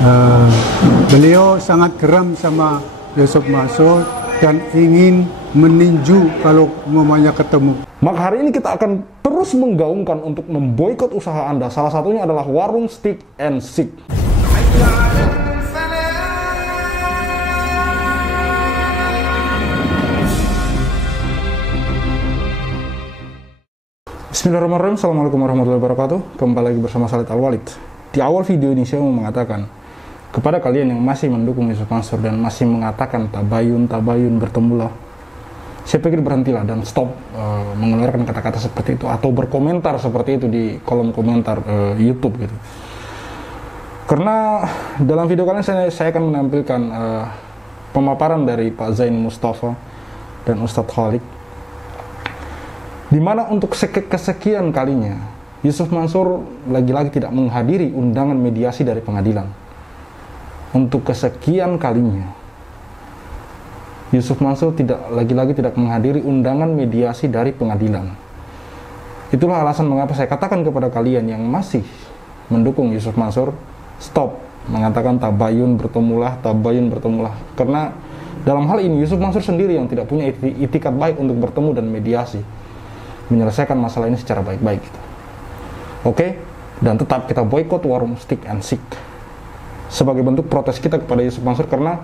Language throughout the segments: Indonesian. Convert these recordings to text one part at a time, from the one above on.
Eh, Beliau sangat geram sama Yusuf Mansur dan ingin meninju kalau umpamanya ketemu. Maka hari ini kita akan terus menggaungkan untuk memboikot usaha Anda. Salah satunya adalah warung Stick and Seek. Bismillahirrahmanirrahim. Assalamualaikum warahmatullahi wabarakatuh. Kembali lagi bersama Khalid Al-Walid. Di awal video ini saya mau mengatakan kepada kalian yang masih mendukung Yusuf Mansur dan masih mengatakan tabayun bertemulah, saya pikir berhentilah dan stop mengeluarkan kata-kata seperti itu atau berkomentar seperti itu di kolom komentar YouTube gitu. Karena dalam video kalian saya akan menampilkan pemaparan dari Pak Zain Mustafa dan Ustadz Khalik, di mana untuk kesekian kalinya Yusuf Mansur lagi-lagi tidak menghadiri undangan mediasi dari pengadilan. Untuk kesekian kalinya Yusuf Mansur lagi-lagi tidak menghadiri undangan mediasi dari pengadilan. Itulah alasan mengapa saya katakan kepada kalian yang masih mendukung Yusuf Mansur, stop mengatakan tabayun bertemulah. Karena dalam hal ini Yusuf Mansur sendiri yang tidak punya itikat baik untuk bertemu dan mediasi, menyelesaikan masalah ini secara baik-baik gitu. Oke? Dan tetap kita boikot warung Stick and Seek sebagai bentuk protes kita kepada Yusuf Mansur karena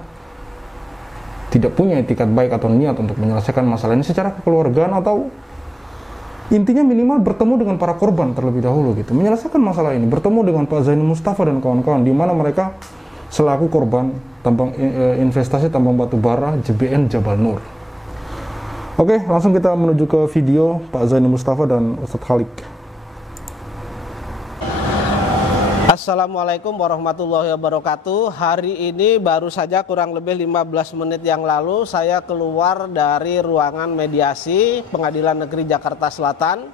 tidak punya itikat baik atau niat untuk menyelesaikan masalah ini secara kekeluargaan, atau intinya minimal bertemu dengan para korban terlebih dahulu gitu, menyelesaikan masalah ini, bertemu dengan Pak Zain Mustafa dan kawan-kawan, di mana mereka selaku korban investasi tambang batu bara JBN Jabal Nur. Oke, langsung kita menuju ke video Pak Zain Mustafa dan Ustadz Khalik. Assalamualaikum warahmatullahi wabarakatuh. Hari ini baru saja kurang lebih 15 menit yang lalu saya keluar dari ruangan mediasi Pengadilan Negeri Jakarta Selatan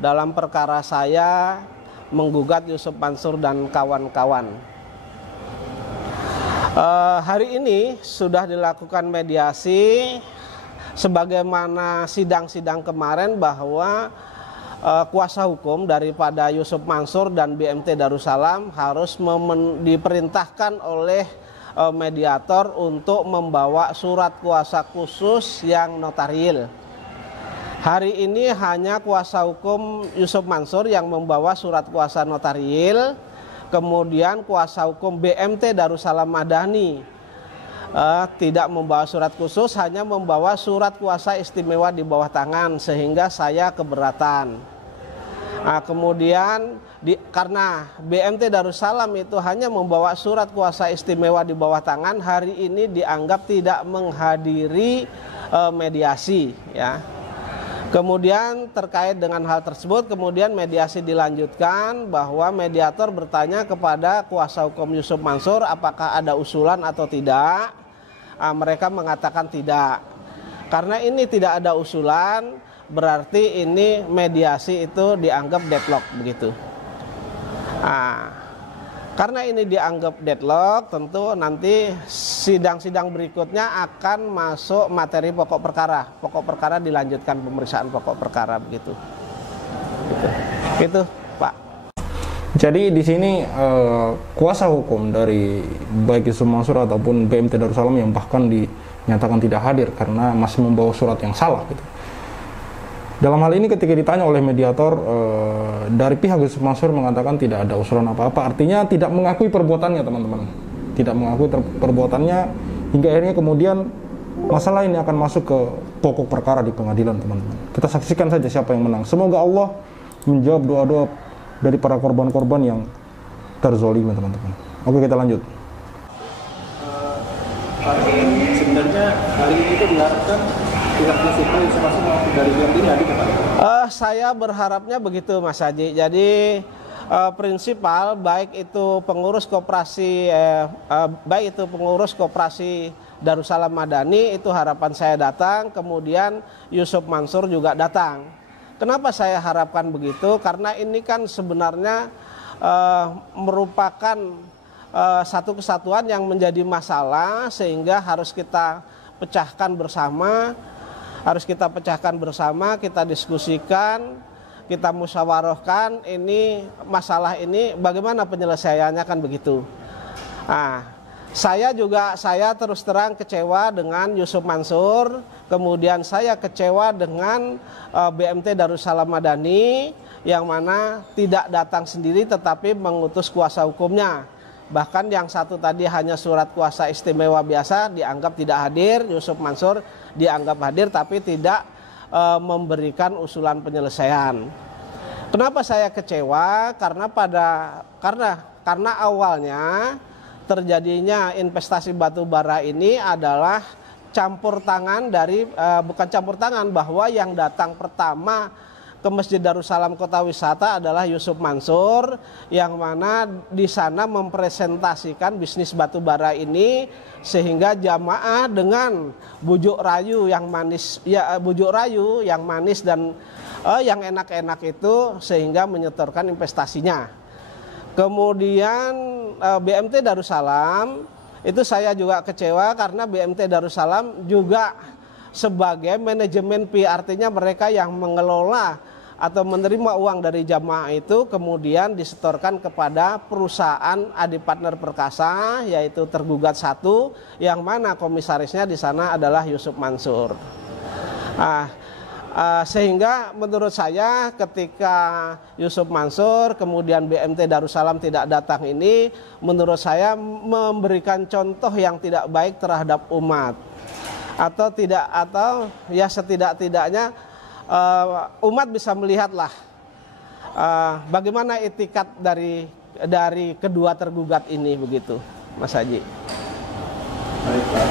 dalam perkara saya menggugat Yusuf Mansur dan kawan-kawan. Hari ini sudah dilakukan mediasi sebagaimana sidang-sidang kemarin, bahwa kuasa hukum daripada Yusuf Mansur dan BMT Darussalam harus diperintahkan oleh mediator untuk membawa surat kuasa khusus yang notaril. Hari ini hanya kuasa hukum Yusuf Mansur yang membawa surat kuasa notaril, kemudian kuasa hukum BMT Darussalam Madani tidak membawa surat khusus, hanya membawa surat kuasa istimewa di bawah tangan, sehingga saya keberatan. Nah, kemudian karena BMT Darussalam itu hanya membawa surat kuasa istimewa di bawah tangan, hari ini dianggap tidak menghadiri mediasi ya. Kemudian terkait dengan hal tersebut, kemudian mediasi dilanjutkan, bahwa mediator bertanya kepada kuasa hukum Yusuf Mansur apakah ada usulan atau tidak. Mereka mengatakan tidak. Karena ini tidak ada usulan, berarti ini mediasi itu dianggap deadlock begitu. Karena ini dianggap deadlock, tentu nanti sidang-sidang berikutnya akan masuk materi pokok perkara. Pokok perkara dilanjutkan pemeriksaan pokok perkara begitu. Itu, Pak. Jadi di sini kuasa hukum dari baik Yusuf Mansur ataupun BMT Darussalam yang bahkan dinyatakan tidak hadir karena masih membawa surat yang salah gitu. Dalam hal ini ketika ditanya oleh mediator, dari pihak Yusuf Mansur mengatakan tidak ada usulan apa-apa, artinya tidak mengakui perbuatannya, teman-teman. Tidak mengakui perbuatannya, hingga akhirnya kemudian masalah ini akan masuk ke pokok perkara di pengadilan, teman-teman. Kita saksikan saja siapa yang menang. Semoga Allah menjawab doa-doa dari para korban-korban yang terzolimi, teman-teman. Oke, kita lanjut. Sebenarnya hari ini itu diharapkan pihak Yusuf Mansur dari pihak ini hadir Pak? Saya berharapnya begitu, Mas Haji. Jadi prinsipal baik itu pengurus koperasi Darussalam Madani, itu harapan saya datang, kemudian Yusuf Mansur juga datang. Kenapa saya harapkan begitu? Karena ini kan sebenarnya merupakan satu kesatuan yang menjadi masalah, sehingga harus kita pecahkan bersama, kita diskusikan, kita musyawarahkan ini masalah ini bagaimana penyelesaiannya, kan begitu. Saya terus terang kecewa dengan Yusuf Mansur, kemudian saya kecewa dengan BMT Darussalam Madani yang mana tidak datang sendiri tetapi mengutus kuasa hukumnya. Bahkan yang satu tadi hanya surat kuasa istimewa biasa dianggap tidak hadir, Yusuf Mansur dianggap hadir tapi tidak memberikan usulan penyelesaian. Kenapa saya kecewa? Karena awalnya terjadinya investasi batu bara ini adalah campur tangan dari bukan campur tangan, bahwa yang datang pertama ke Masjid Darussalam Kota Wisata adalah Yusuf Mansur, yang mana di sana mempresentasikan bisnis batu bara ini sehingga jamaah dengan bujuk rayu yang manis dan yang enak-enak itu sehingga menyetorkan investasinya. Kemudian BMT Darussalam itu saya juga kecewa karena BMT Darussalam juga sebagai manajemen fee, artinya mereka yang mengelola atau menerima uang dari jamaah itu kemudian disetorkan kepada perusahaan Adi Partner Perkasa, yaitu tergugat satu, yang mana komisarisnya di sana adalah Yusuf Mansur. Sehingga menurut saya ketika Yusuf Mansur kemudian BMT Darussalam tidak datang ini, menurut saya memberikan contoh yang tidak baik terhadap umat, atau ya setidak-tidaknya umat bisa melihatlah bagaimana etikat dari kedua tergugat ini, begitu Mas Haji. Baik, Pak.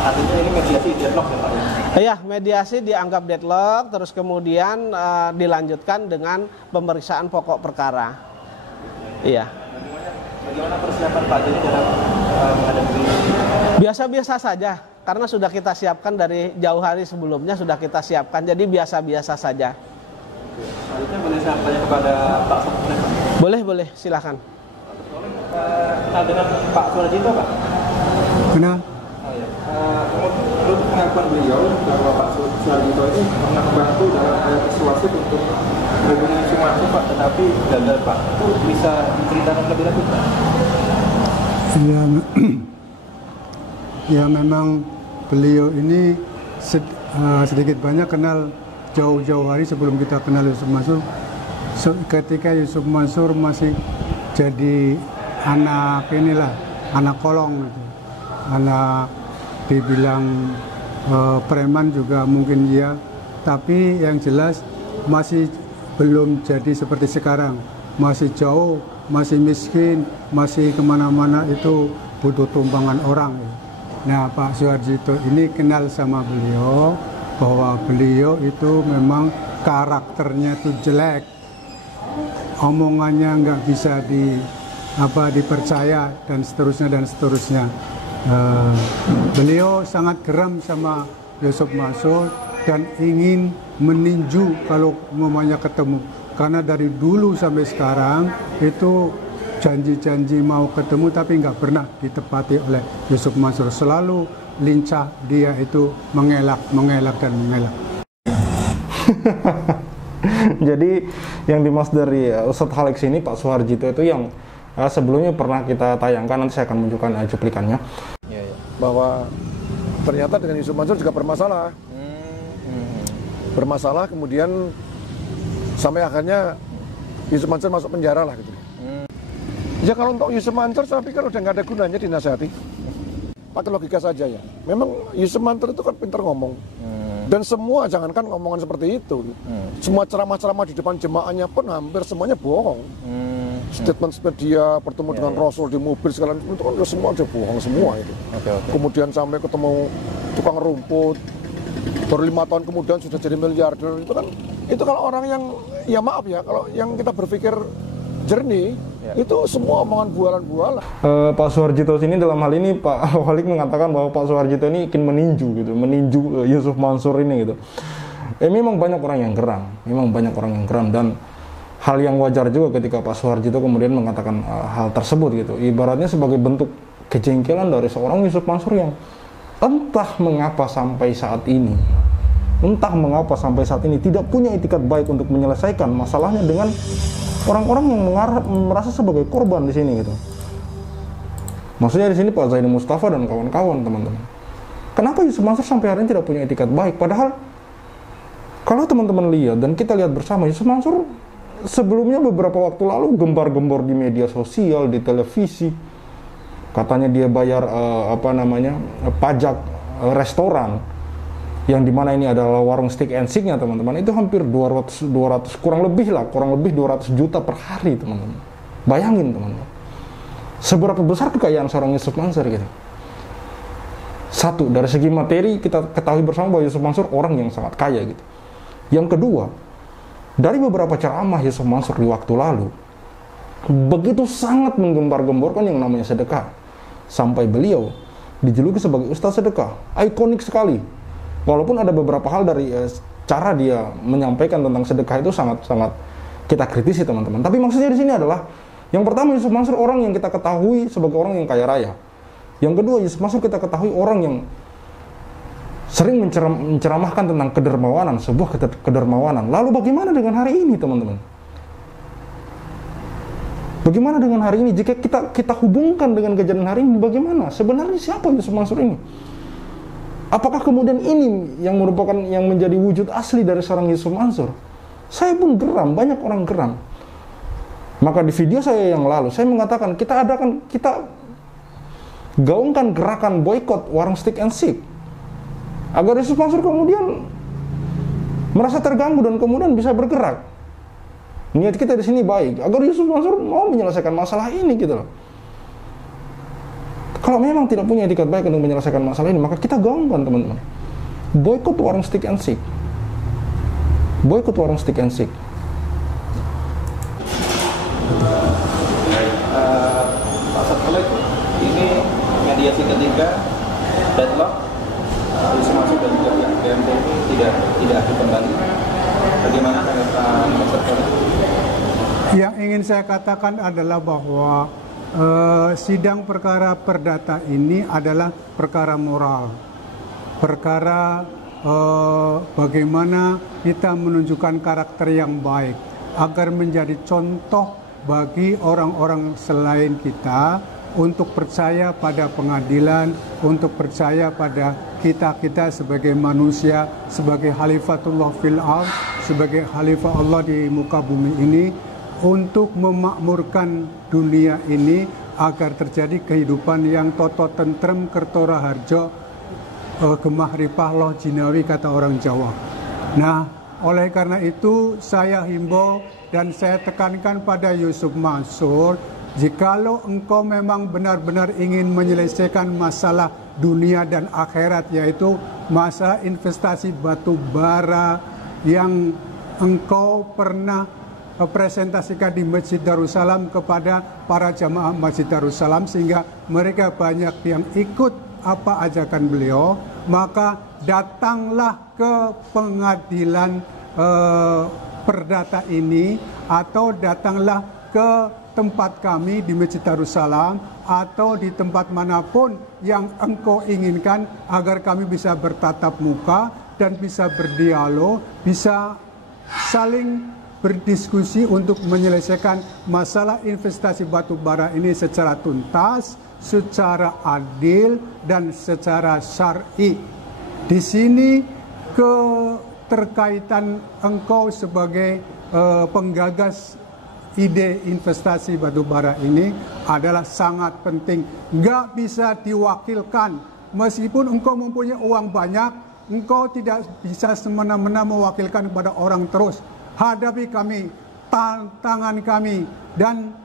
Artinya ini mediasi deadlock ya Pak? Iya, mediasi dianggap deadlock, terus kemudian dilanjutkan dengan pemeriksaan pokok perkara. Iya. Bagaimana persiapan Pak jadi dalam menghadapi? Biasa-biasa saja, karena sudah kita siapkan dari jauh hari sebelumnya, sudah kita siapkan, jadi biasa-biasa saja. Selanjutnya boleh saya tanya kepada Pak Sopir? Boleh, silakan. Kenal dengan Pak Suharjito Pak? Kenal? Menurut pengakuan beliau bahwa Pak Suharjito ini pernah membantu dalam persuasif untuk hubungan Sumatera Pak, tetapi gagal Pak. Itu bisa diceritakan lebih lanjut Pak? Ya memang beliau ini sedikit banyak kenal jauh-jauh hari sebelum kita kenal Yusuf Mansur. Ketika Yusuf Mansur masih jadi anak kolong gitu. Anak dibilang preman juga mungkin ya, tapi yang jelas masih belum jadi seperti sekarang, masih jauh, masih miskin, masih kemana-mana itu butuh tumpangan orang. Nah Pak Suharjito ini kenal sama beliau, bahwa beliau itu memang karakternya itu jelek, omongannya nggak bisa dipercaya dan seterusnya. Beliau sangat geram sama Yusuf Mansur dan ingin meninju kalau umpamanya ketemu, karena dari dulu sampai sekarang itu janji-janji mau ketemu tapi nggak pernah ditepati oleh Yusuf Mansur. Selalu lincah dia itu mengelak. Jadi yang dimaksud dari Ustadz Khalik sini, Pak Suharjito itu yang sebelumnya pernah kita tayangkan, nanti saya akan menunjukkan cuplikannya. Bahwa ternyata dengan Yusuf Mansur juga bermasalah. Bermasalah kemudian sampai akhirnya Yusuf Mansur masuk penjara lah gitu. Ya kalau untuk Yusuf Mansur saya pikir udah nggak ada gunanya dinasihati. Pakai logika saja ya. Memang Yusuf Mansur itu kan pintar ngomong. Dan semua jangankan ngomongan seperti itu. Semua ceramah-ceramah di depan jemaahnya pun hampir semuanya bohong. Statement dia bertemu dengan Rasul di mobil segala itu kan semua udah bohong semua itu. Kemudian sampai ketemu tukang rumput baru 5 tahun kemudian sudah jadi miliarder, itu kalau orang yang ya maaf ya, kalau yang kita berpikir jernih itu semua omongan bualan-bualan. Pak Suharjito sini dalam hal ini Pak Khalik mengatakan bahwa Pak Suharjito ini ingin meninju Yusuf Mansur ini gitu. Memang banyak orang yang geram, dan hal yang wajar juga ketika Pak Suharjito kemudian mengatakan hal tersebut gitu. Ibaratnya sebagai bentuk kejengkelan dari seorang Yusuf Mansur yang entah mengapa sampai saat ini tidak punya itikat baik untuk menyelesaikan masalahnya dengan orang-orang yang merasa sebagai korban di sini gitu. Maksudnya di sini Pak Zaini Mustafa dan kawan-kawan, teman-teman. Kenapa Yusuf Mansur sampai hari ini tidak punya etikat baik? Padahal kalau teman-teman lihat dan kita lihat bersama, Yusuf Mansur sebelumnya beberapa waktu lalu gembar-gembor di media sosial, di televisi. Katanya dia bayar pajak restoran, yang dimana ini adalah warung steak and shake-nya, teman-teman. Itu hampir 200 kurang lebih 200 juta per hari, teman-teman. Bayangin, teman-teman, seberapa besar kekayaan seorang Yusuf Mansur gitu. Satu, dari segi materi kita ketahui bersama bahwa Yusuf Mansur orang yang sangat kaya gitu. Yang kedua, dari beberapa ceramah Yusuf Mansur di waktu lalu, begitu sangat menggembar-gemborkan yang namanya sedekah, sampai beliau dijuluki sebagai Ustaz Sedekah. Ikonik sekali. Walaupun ada beberapa hal dari cara dia menyampaikan tentang sedekah itu sangat-sangat kita kritisi, teman-teman. Tapi maksudnya di sini adalah, yang pertama, Yusuf Mansur orang yang kita ketahui sebagai orang yang kaya raya. Yang kedua, Yusuf Mansur kita ketahui orang yang sering menceramahkan tentang kedermawanan, sebuah kedermawanan. Lalu bagaimana dengan hari ini, teman-teman? Bagaimana dengan hari ini? Jika kita hubungkan dengan kejadian hari ini, bagaimana? Sebenarnya siapa Yusuf Mansur ini? Apakah kemudian ini yang merupakan yang menjadi wujud asli dari seorang Yusuf Mansur? Saya pun geram, banyak orang geram. Maka di video saya yang lalu, saya mengatakan kita gaungkan gerakan boykot warung steak and shake, agar Yusuf Mansur kemudian merasa terganggu dan kemudian bisa bergerak. Niat kita di sini baik, agar Yusuf Mansur mau menyelesaikan masalah ini gitu loh. Kalau memang tidak punya etikat baik untuk menyelesaikan masalah ini, maka kita gaungkan, teman-teman, boykot warung steak and shake. Boykot warung steak and shake. Pak Satkelek, ini mediasi ketiga deadlock Yusuf Mansur dan juga pihak BMT ini tidak aktif kembali. Bagaimana tanggapan Pak Satkelek? Yang ingin saya katakan adalah bahwa sidang perkara perdata ini adalah perkara moral, perkara bagaimana kita menunjukkan karakter yang baik agar menjadi contoh bagi orang-orang selain kita untuk percaya pada pengadilan, untuk percaya pada kita sebagai manusia, sebagai khalifatullah fil ardh, sebagai khalifah Allah di muka bumi ini, untuk memakmurkan dunia ini agar terjadi kehidupan yang toto tentrem kertora harjo gemah ripah loh jinawi, kata orang Jawa. Nah, oleh karena itu saya himbau dan saya tekankan pada Yusuf Mansur, jikalau engkau memang benar-benar ingin menyelesaikan masalah dunia dan akhirat, yaitu masalah investasi batu bara yang engkau pernah presentasikan di Masjid Darussalam kepada para jamaah Masjid Darussalam sehingga mereka banyak yang ikut apa ajakan beliau, maka datanglah ke pengadilan perdata ini, atau datanglah ke tempat kami di Masjid Darussalam atau di tempat manapun yang engkau inginkan, agar kami bisa bertatap muka dan bisa berdialog, bisa saling berdiskusi untuk menyelesaikan masalah investasi batu bara ini secara tuntas, secara adil, dan secara syar'i. Di sini keterkaitan engkau sebagai penggagas ide investasi batu bara ini adalah sangat penting. Nggak bisa diwakilkan. Meskipun engkau mempunyai uang banyak, engkau tidak bisa semena-mena mewakilkan kepada orang terus. Hadapi kami, tantangan kami, dan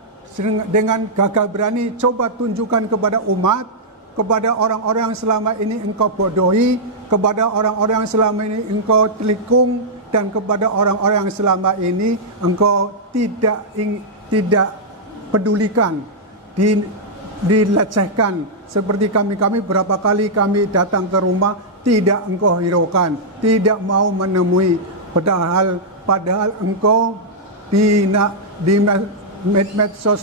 dengan gagah berani coba tunjukkan kepada umat, kepada orang-orang yang selama ini engkau bodohi, kepada orang-orang yang selama ini engkau telikung, dan kepada orang-orang yang selama ini engkau tidak pedulikan, dilecehkan. Seperti kami berapa kali kami datang ke rumah, tidak engkau hiraukan, tidak mau menemui, padahal engkau di medsos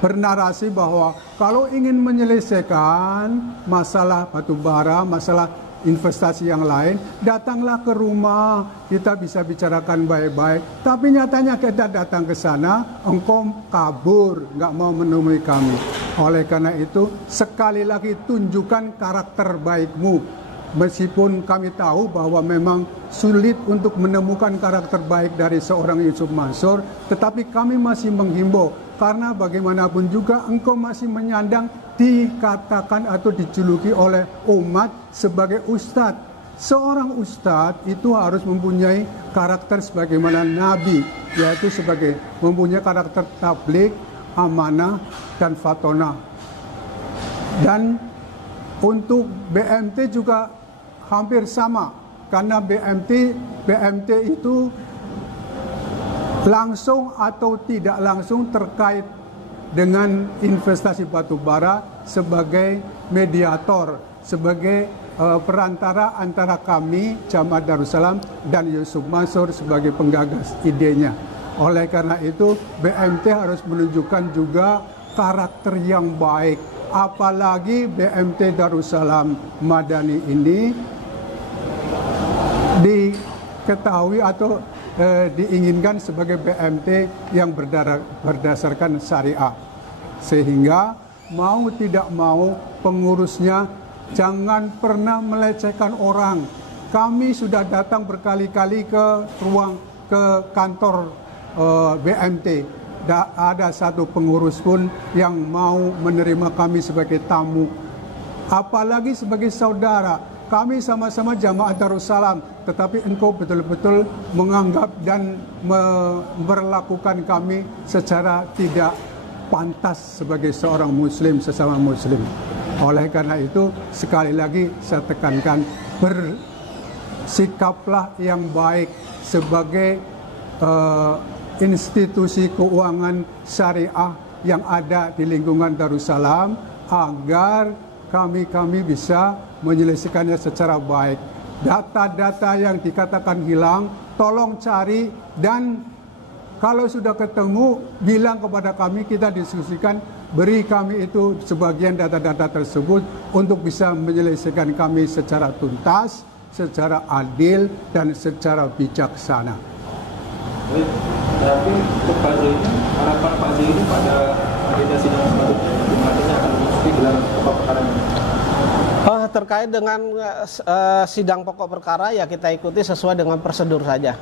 bernarasi bahwa kalau ingin menyelesaikan masalah batu bara, masalah investasi yang lain, datanglah ke rumah, kita bisa bicarakan baik-baik. Tapi nyatanya kita datang ke sana, engkau kabur, nggak mau menemui kami. Oleh karena itu, sekali lagi tunjukkan karakter baikmu. Meskipun kami tahu bahwa memang sulit untuk menemukan karakter baik dari seorang Yusuf Mansur, tetapi kami masih menghimbau, karena bagaimanapun juga engkau masih menyandang, dikatakan atau dijuluki oleh umat sebagai ustadz. Seorang ustadz itu harus mempunyai karakter sebagaimana Nabi, yaitu sebagai mempunyai karakter tabligh, amanah, dan fatonah. Dan untuk BMT juga hampir sama, karena BMT itu langsung atau tidak langsung terkait dengan investasi batu bara sebagai mediator, sebagai perantara antara kami Jamaah Darussalam dan Yusuf Mansur sebagai penggagas idenya. Oleh karena itu BMT harus menunjukkan juga karakter yang baik, apalagi BMT Darussalam Madani ini diketahui atau diinginkan sebagai BMT yang berdasarkan syariah, sehingga mau tidak mau pengurusnya jangan pernah melecehkan orang. Kami sudah datang berkali-kali ke kantor BMT. Ada satu pengurus pun yang mau menerima kami sebagai tamu, apalagi sebagai saudara. Kami sama-sama Jamaah Darussalam, tetapi engkau betul-betul menganggap dan memperlakukan kami secara tidak pantas sebagai seorang muslim, sesama muslim. Oleh karena itu, sekali lagi saya tekankan, bersikaplah yang baik sebagai institusi keuangan syariah yang ada di lingkungan Darussalam, agar kami bisa menyelesaikannya secara baik. Data-data yang dikatakan hilang, tolong cari, dan kalau sudah ketemu, bilang kepada kami, kita diskusikan, beri kami itu sebagian data-data tersebut untuk bisa menyelesaikan kami secara tuntas, secara adil, dan secara bijaksana. Baik, tapi untuk Pak Zai ini, harapan Pak Zai ini pada agenda sidang selanjutnya, di mana akan mesti gelar pokok perkara ini? Terkait dengan sidang pokok perkara, ya kita ikuti sesuai dengan prosedur saja.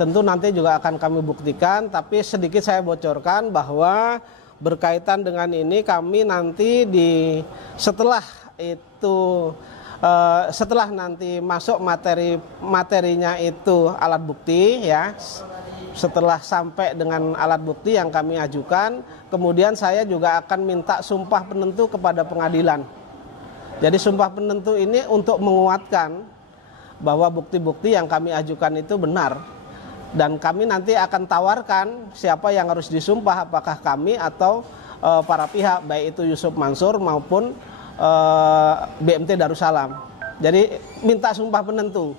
Tentu nanti juga akan kami buktikan, tapi sedikit saya bocorkan bahwa berkaitan dengan ini kami nanti setelah nanti masuk materinya itu alat bukti, ya, setelah sampai dengan alat bukti yang kami ajukan, kemudian saya juga akan minta sumpah penentu kepada pengadilan. Jadi sumpah penentu ini untuk menguatkan bahwa bukti-bukti yang kami ajukan itu benar. Dan kami nanti akan tawarkan siapa yang harus disumpah, apakah kami atau para pihak, baik itu Yusuf Mansur maupun BMT Darussalam. Jadi minta sumpah penentu.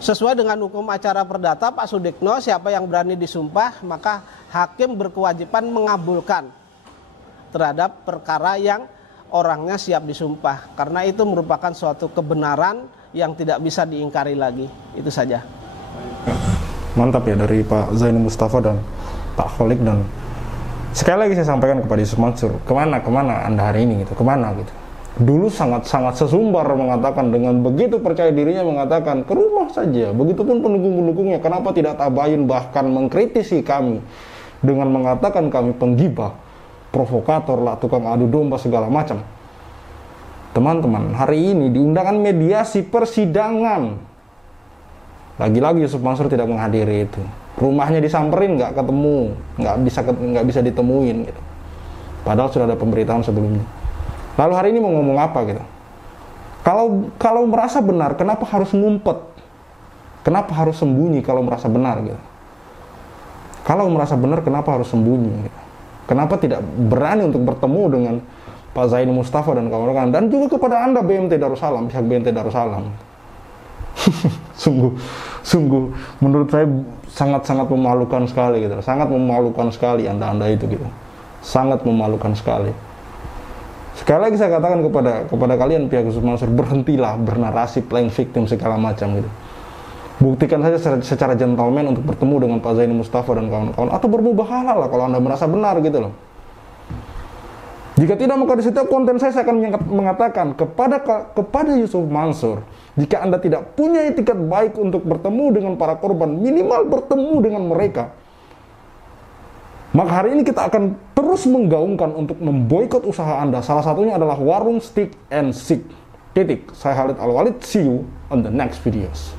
Sesuai dengan hukum acara perdata Pak Sudikno, siapa yang berani disumpah, maka hakim berkewajiban mengabulkan terhadap perkara yang orangnya siap disumpah, karena itu merupakan suatu kebenaran yang tidak bisa diingkari lagi. Itu saja. Mantap ya dari Pak Zainul Mustafa dan Pak Kholik. Dan sekali lagi saya sampaikan kepada Yusuf Mansur, kemana Anda hari ini gitu, kemana gitu. Dulu sangat sesumbar mengatakan, dengan begitu percaya dirinya mengatakan ke rumah saja, begitupun pendukung-pendukungnya, kenapa tidak tabayun, bahkan mengkritisi kami dengan mengatakan kami penggibah, provokator lah, tukang adu domba segala macam. Teman-teman, hari ini di undangan mediasi persidangan, lagi-lagi Yusuf Mansur tidak menghadiri itu. Rumahnya disamperin, nggak ketemu, nggak bisa ditemuin gitu. Padahal sudah ada pemberitahuan sebelumnya. Lalu hari ini mau ngomong apa gitu? Kalau merasa benar, kenapa harus ngumpet? Kenapa harus sembunyi kalau merasa benar gitu? Kalau merasa benar, kenapa harus sembunyi gitu? Kenapa tidak berani untuk bertemu dengan Pak Zainul Mustafa dan kawan-kawan, dan juga kepada Anda BMT Darussalam, pihak BMT Darussalam. sungguh menurut saya sangat memalukan sekali gitu. Sangat memalukan sekali Anda itu gitu. Sangat memalukan sekali. Sekali lagi saya katakan kepada kalian pihak Yusuf Mansur, berhentilah bernarasi playing victim segala macam gitu. Buktikan saja secara gentleman untuk bertemu dengan Pak Zainul Mustafa dan kawan-kawan, atau bermubahalah lah kalau Anda merasa benar gitu loh. Jika tidak, maka di setiap konten saya akan mengatakan kepada Yusuf Mansur, jika Anda tidak punya etikat baik untuk bertemu dengan para korban, minimal bertemu dengan mereka. Maka hari ini kita akan terus menggaungkan untuk memboikot usaha Anda. Salah satunya adalah warung Stick and Seek. Titik. Saya Khalid Al-Walid. See you on the next videos.